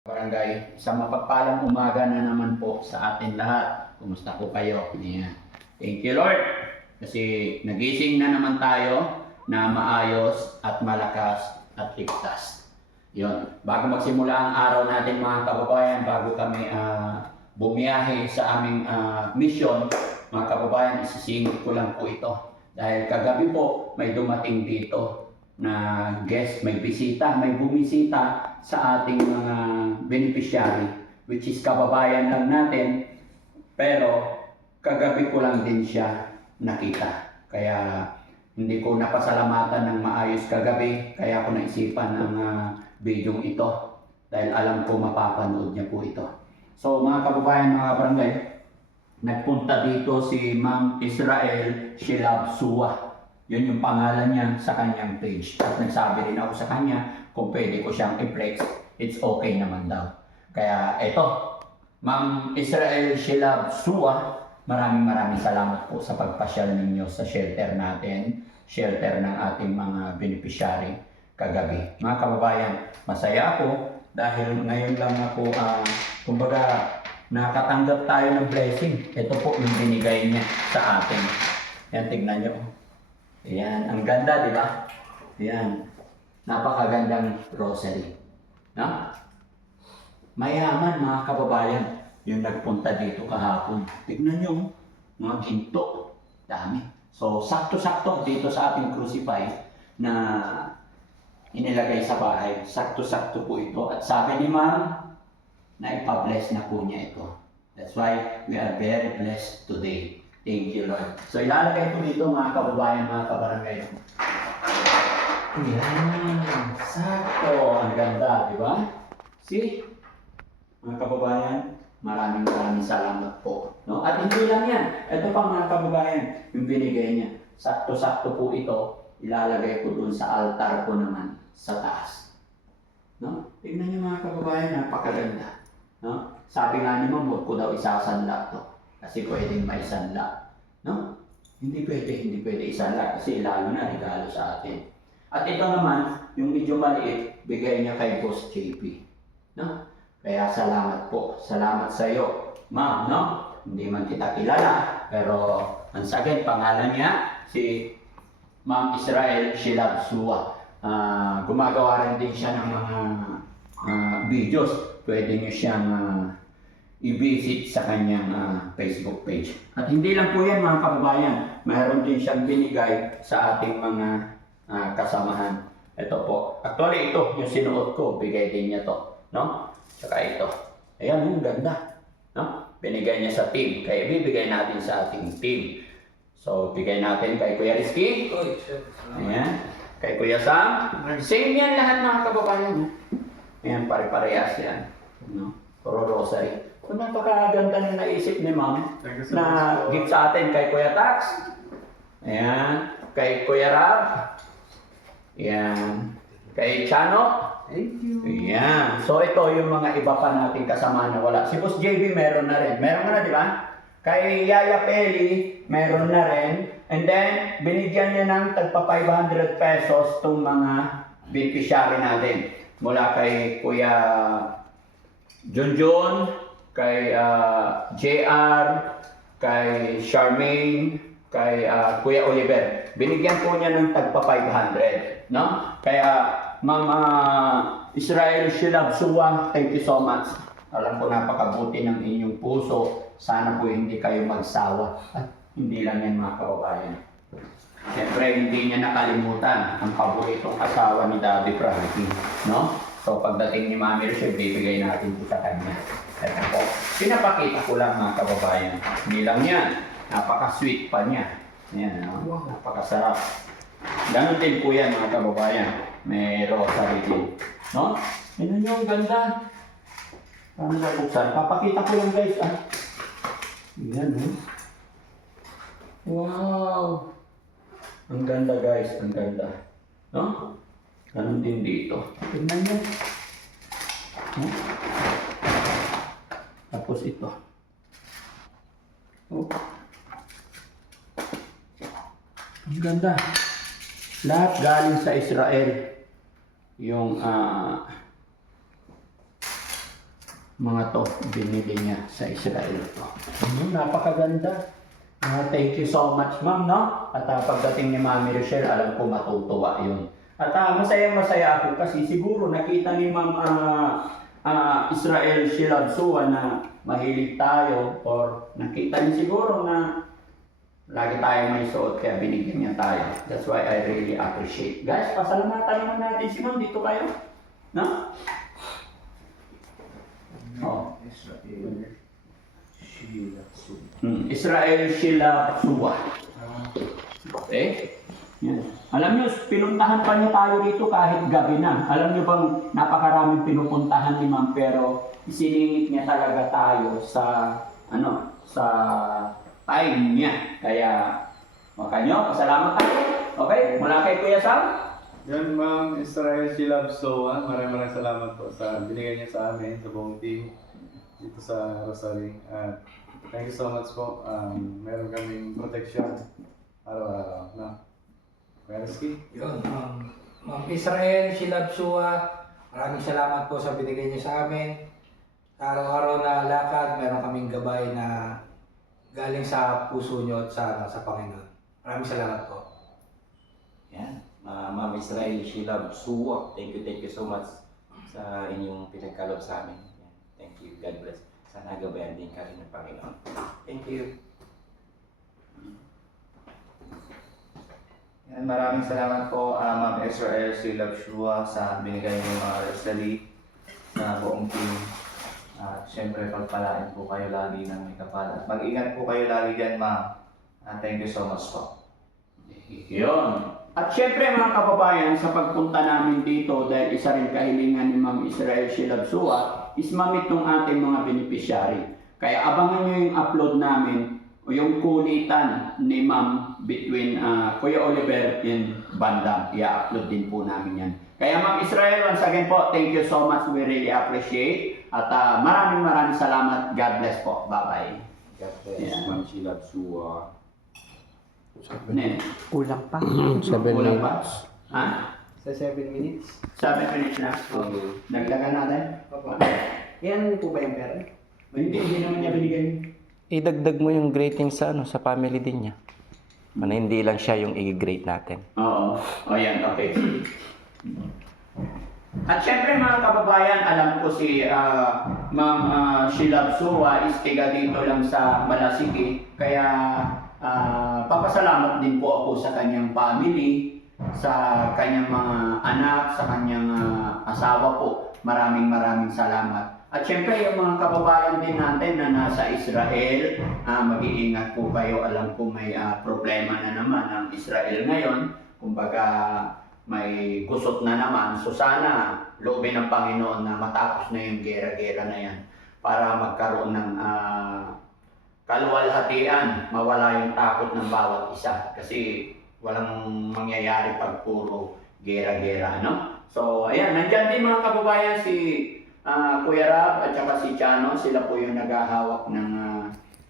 Barangay, isang mapagpalang umaga na naman po sa atin lahat. Kumusta po kayo? Ayan. Thank you Lord. Kasi nagising na naman tayo na maayos at malakas at ligtas. Yun. Bago magsimula ang araw natin mga kababayan, bago kami bumiyahe sa aming mission, mga kababayan, isisingit ko lang po ito. Dahil kagabi po may dumating dito na guest, may bisita, may bumisita sa ating mga beneficiary, which is kababayan lang natin, pero kagabi ko lang din siya nakita. Kaya hindi ko napasalamatan ng maayos kagabi, kaya ako naisipan ang video ito dahil alam ko mapapanood niya po ito. So mga kababayan, mga barangay, nagpunta dito si Ma'am Israel Shilabsuwa. Yun yung pangalan niya sa kanyang page. At nagsabi rin ako sa kanya kung pwede ko siyang i-flex, it's okay naman daw. Kaya eto, Ma'am Israel Shilabsuwa, maraming salamat po sa pagpasyal ninyo sa shelter natin, shelter ng ating mga beneficiary kagabi. Mga kababayan, masaya ako dahil ngayon lang ako, kumbaga, nakatanggap tayo ng blessing. Ito po yung binigay niya sa atin. Yan, tignan nyo. Ayan, ang ganda, di ba? Ayan, napakagandang rosary. No? Mayaman, mga kababayan, yung nagpunta dito kahapon. Tignan nyo, mga ginto. Dami. So, sakto-sakto dito sa ating crucify na inilagay sa bahay. Sakto-sakto po ito. At sabi ni Ma'am, na ipa-bless na po niya ito. That's why we are very blessed today. Thank you, Lord. So, ilalagay ko dito mga kababayan, mga kabarangay. Ayan. Sakto. Ang ganda, di ba? See? Mga kababayan, maraming salamat po. No? At hindi lang yan. Ito pa mga kababayan, yung binigay niya. Sakto-sakto po ito. Ilalagay ko dun sa altar ko naman sa taas. No? Tignan niyo mga kababayan, napakaganda. No? Sabi nga ni Ma'am, huwag ko daw isasanla to. Kasi pwedeng maisanla. No? Hindi pwede isanla kasi lalo na regalo sa atin. At ito naman, yung medyo maliit, bigay niya kay Boss JP. No? Kaya salamat po. Salamat sa iyo, Ma'am, no? Hindi man kita kilala, pero once again, pangalan niya, si Ma'am Israel Shilabsuwa. Gumagawa rin din siya ng mga videos. Pwede niyo siyang i-visit sa kanyang Facebook page. At hindi lang po yan mga kababayan, mayroon din siyang binigay sa ating mga kasamahan. Ito po. Actually ito, yung sinuot ko, bigay din niya to. No? Saka ito. Ayan, yung ganda. No? Binigay niya sa team. Kaya bibigay natin sa ating team. So, bigay natin kay Kuya Rizky. Ayan. Kay Kuya Sam. Same yan lahat mga kababayan. Ayan, pare-parehas yan. No? Puro rosary. So, napakaganda na naisip ni Ma'am na gift sa atin kay Kuya Tax. Ayan. Kay Kuya Rab. Ayan. Kay Chano. Thank you. Ayan. So, ito yung mga iba pa nating kasama na wala. Si Boss JB meron na rin. Meron na, di ba? Kay Yaya Peli, meron na rin. And then, binigyan niya ng tagpa 500 pesos itong mga beneficiary natin. Mula kay Kuya Junjun, kay JR, kay Charmaine, kay Kuya Oliver. Binigyan po niya ng tagpa 500. No? Kaya, Ma'am Israel Shilabsuwa, thank you so much. Alam ko napakabuti ng inyong puso. Sana po hindi kayo magsawa. At hindi lang yan mga kababayan. Siyempre, hindi niya nakalimutan ang paboritong asawa ni Daddy Frankie. No? So, pagdating ni Mami Rochelle, bibigay natin ito sa kanya. Ito po. Pinapakita ko lang mga kababayan. Hindi lang yan. Napaka-sweet pa niya. Ayan, no? Wow, napakasarap. Ganon din po yan mga kababayan. May rosary din. No? Ano nyo, ang ganda. Paano na buksan? Papakita ko lang guys. Ayan, no? Wow! Ang ganda guys, ang ganda. No? Ganon din dito. Tingnan nyo. No? Tapos ito. Oh. Ang ganda. Lahat galing sa Israel. Yung mga to, binili niya sa Israel to. Napakaganda. Thank you so much, ma'am, no? At pagdating ni Mami Rochelle, alam ko matutuwa yun. At masaya-masaya ako kasi siguro nakita ni Ma'am Israel Shilabsua na mahilig tayo or nakita niya siguro na lagi tayo may suot kaya binigyan niya tayo. That's why I really appreciate. Guys, pasalamatan naman natin si Ma'am. Dito kayo. No? Oh. Israel Shilabsua. Okay? Yan. Alam nyo, pinuntahan pa niya tayo rito kahit gabi na. Alam nyo bang napakaraming pinupuntahan ni Ma'am pero isiningit niya talaga tayo sa sa time niya. Kaya makanyo, pasalamat tayo. Okay? Mula kay Kuya Sam. Yan, Ma'am Israel Shilabsua, maraming salamat po sa binigay niya sa amin, sa buong team dito sa Rosary. Thank you so much po. Meron kaming protection araw-araw. No? Kuya Yun, Ma'am Israel Shilabsua, maraming salamat po sa binigay niyo sa amin. Sa araw-araw na lakad, meron kaming gabay na galing sa puso niyo at sa Panginoon. Maraming salamat po. Yan. Ma'am Israel Shilabsua, thank you so much sa inyong pinagkaloob sa amin. Yan. Thank you. God bless. Sana gabayan din ka rin ng Panginoon. Thank you. Yan, maraming salamat po Ma'am Israel Shilabsua sa binigay niyo mga rosary sa buong team. At syempre pagpalain po kayo lagi ng may kapal. At mag-ingat po kayo lagi dyan, Ma'am. Thank you so much po. Yun. At syempre mga kababayan, sa pagpunta namin dito, dahil isa rin kahilingan ni Ma'am Israel Shilabsua, is mamit ng ating mga beneficiary. Kaya abangan nyo yung upload namin, o yung kulitan ni Ma'am between Kuya Oliver and Bandam. I-upload din po namin yan. Kaya Ma'am Israel, once again po, thank you so much. We really appreciate. At maraming salamat. God bless po. Bye-bye. God bless. Yeah. Ma'am Shilabsua. Kulang pa. 7 Kulang pa? minutes. Ha? Sa 7 minutes? 7 minutes na. Nagdagan natin? Yan po ba yung pera? Hindi naman niya binigay. Idagdag mo yung greeting sa sa family din niya. Hindi lang siya yung i-greet natin. Oo. O yan, okay. At syempre mga kababayan, alam ko si Ma'am Shilabsua is tiga dito lang sa Malasiki. Kaya papasalamat din po ako sa kanyang family, sa kanyang mga anak, sa kanyang asawa po. Maraming salamat. At syempre yung mga kababayan din natin na nasa Israel, mag-iingat po kayo. Alam ko may problema na naman ang Israel ngayon. Kumbaga may gusot na naman. So sana loobin ng Panginoon na matapos na yung gera-gera na yan para magkaroon ng kaluwalhatian, mawala yung takot ng bawat isa. Kasi walang mangyayari pag puro gera-gera, no? So ayan, nandyan din mga kababayan si Kuya Rab at saka si Chano, sila po yung naghahawak ng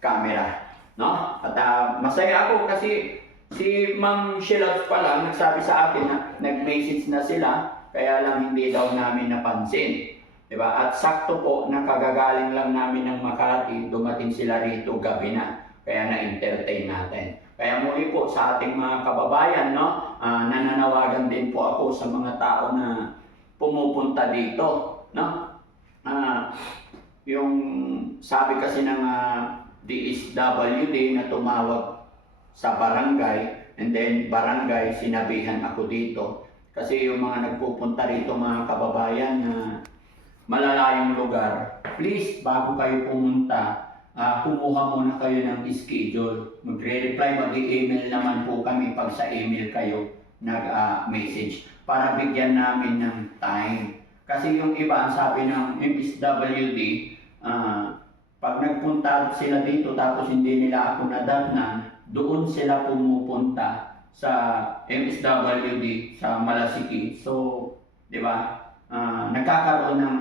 camera, no? At masaya ako kasi si Ma'am Shilabs pala nagsabi sa akin na nag-message na sila, kaya lang hindi daw namin napansin. Diba? At sakto po, nakagagaling lang namin ng Makati, dumating sila rito gabi na, kaya na-entertain natin. Kaya muli po sa ating mga kababayan, no, nananawagan din po ako sa mga tao na pumupunta dito, no? Yung sabi kasi ng DSWD na tumawag sa barangay, and then barangay sinabihan ako dito kasi yung mga nagpupunta rito mga kababayan na malalayong lugar, please bago kayo pumunta, kumuha muna kayo ng schedule. Magre-reply, mag-email naman po kami pag sa email kayo nag-message para bigyan namin ng time. Kasi yung iba, ang sabi ng MSWD, pag nagpunta sila dito tapos hindi nila ako nadatnan, doon sila pumupunta sa MSWD sa Malasiki. So, di ba? Nagkakaroon ng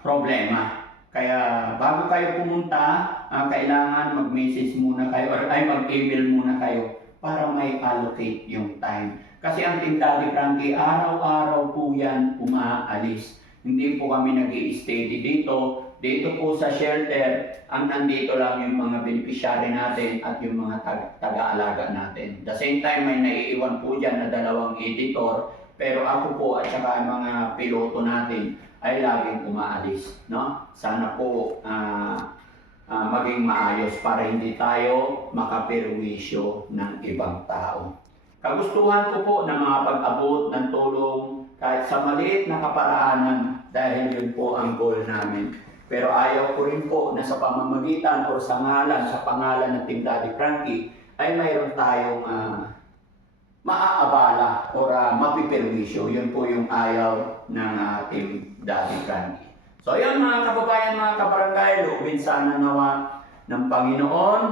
problema. Kaya bago kayo pumunta, kailangan mag-message muna kayo or mag-email muna kayo para may allocate yung time. Kasi ang Team Daddy Frankie, araw-araw po yan umaalis. Hindi po kami nag-i-steady dito. dito po sa shelter, ang nandito lang yung mga beneficiary natin at yung mga taga-alaga natin. The same time, may naiiwan po dyan na 2 editor, pero ako po at saka mga piloto natin ay laging umaalis. No? Sana po maging maayos para hindi tayo makapirwisyo ng ibang tao. Kagustuhan ko po na makapag-abot ng tulong kahit sa maliit na kaparaanan dahil yun po ang goal namin. Pero ayaw ko rin po na sa pamamagitan o sa pangalan ng Team Daddy Frankie ay mayroon tayong maaabala o mapipirwisyo. Yun po yung ayaw ng Team Daddy Frankie. So yun mga kababayan, mga kabarangay, loobin sana nawa ng Panginoon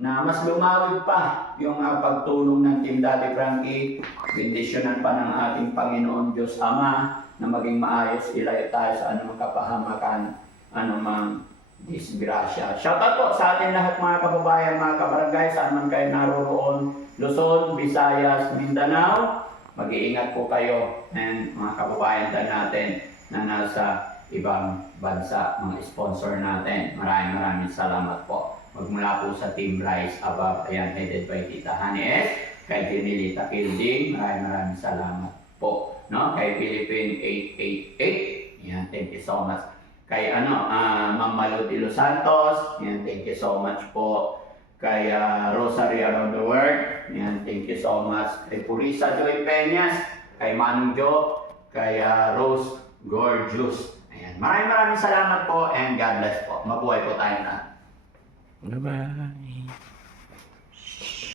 na mas lumawig pa yung pagtulong ng Team Daddy Frankie. Bendisyonan pa ng ating Panginoon Diyos Ama na maging maayos ilayo tayo sa anumang kapahamakan, anumang disgrasya. Shoutout po sa atin lahat mga kababayan, mga kabarangay, saan man kayo naroroon, Luzon, Visayas, Mindanao. Mag-iingat po kayo and mga kababayan din natin na nasa ibang bansa, mga sponsor natin. Maraming salamat po. Magmula po sa Team Rise Above, ayan, headed by Tita Honey S, kay Jenilita Kilding, maraming salamat po. No? Kay Philippine 888, yan, thank you so much. Kay Ma'am Malu de Los Santos, yan, thank you so much po. Kay Rosary Around the World, yan, thank you so much. Kay Purisa Joy Peñas, kay Manong Jo, kay Rose Gorgeous. Ayan, maraming salamat po and God bless po. Mabuhay po tayo na. Bye-bye.